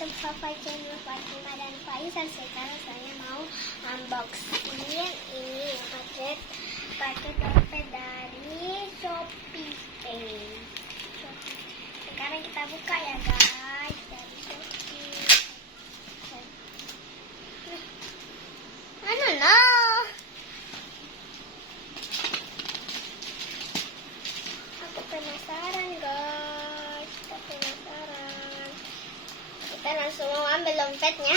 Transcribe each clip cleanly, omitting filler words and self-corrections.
to Papa Channel Fatima dan Faisal. Sekarang saya mau unboxing ini paket dompet dari Shopee Pay. Sekarang kita buka ya guys, dari Shopee. Aku penasaran guys, kita langsung mau ambil dompetnya.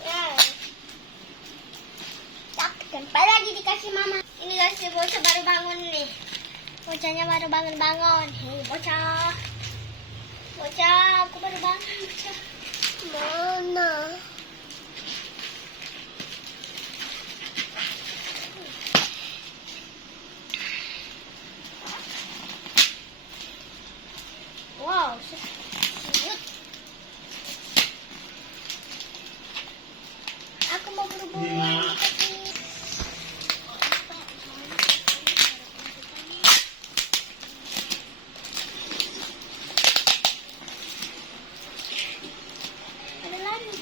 Ya, tempat lagi dikasih mama. Ini guys, bocah baru bangun nih. Bocahnya baru bangun. Hei bocah, aku baru bangun bocah. Mana? Wow, cute. Aku mau buru-buru. Ada lagi.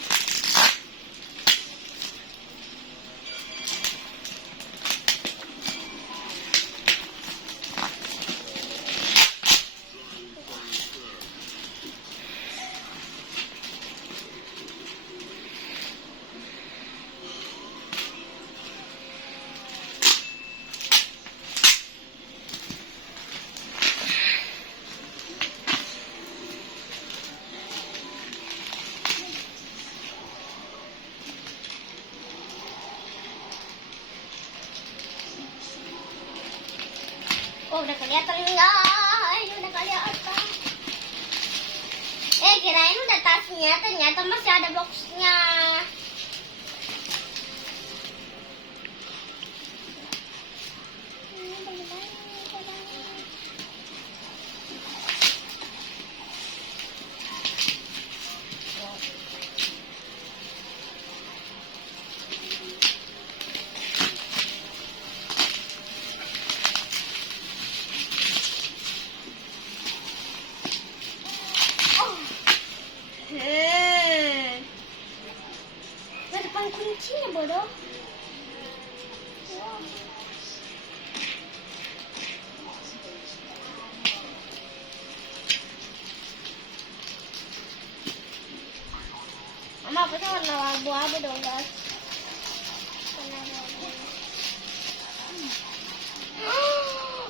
Oh, udah kelihatan enggak? Ini udah kelihatan. Kirain udah tasnya, ternyata masih ada boxnya. Ada depan kuncinya bodoh. Wow. Mama, apa sih warna abu-abu dong guys? Warna abu-abu.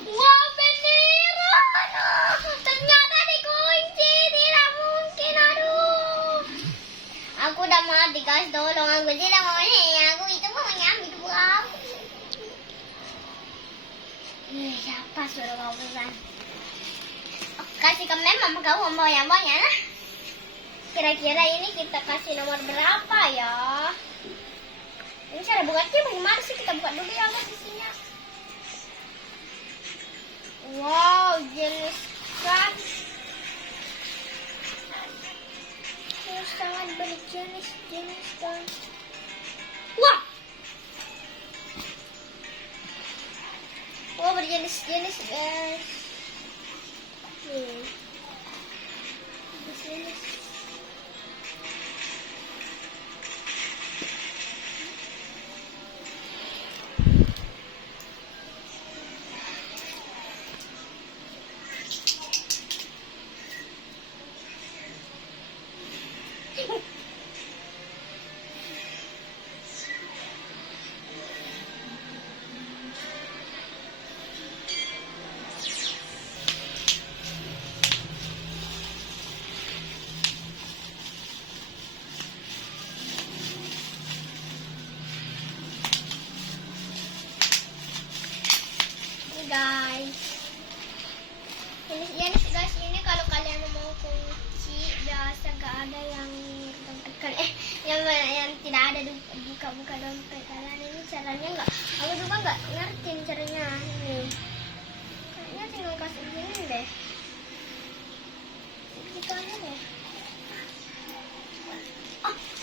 Wow, bendera! Ternyata dikunci, tidak mungkin, aduh. Aku udah mati guys, tolong aku tidak mau aku itu maunya ambil buah. Siapa suruh kau pesan? Kasih ke mama kau yang banyak lah. Kira-kira ini kita kasih nomor berapa ya? Ini cara bukanya bagaimana sih? Kita buka dulu ya guys isinya. Wow, jenis kan. Sangat berjenis kan. Wah, berjenis guys. Berjenis. Guys, jenis guys ini kalau kalian mau kunci biasa gak ada yang dompet yang tidak ada buka dompet kalian ini caranya nggak, aku juga nggak ngerti caranya ini. Kayaknya tinggal kasih gini deh, gitu aja deh.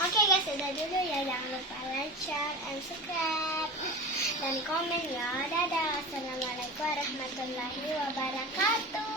Oke guys, udah dulu ya, jangan lupa like, share, and subscribe. dan komen ya. Dadah. Assalamualaikum warahmatullahi wabarakatuh.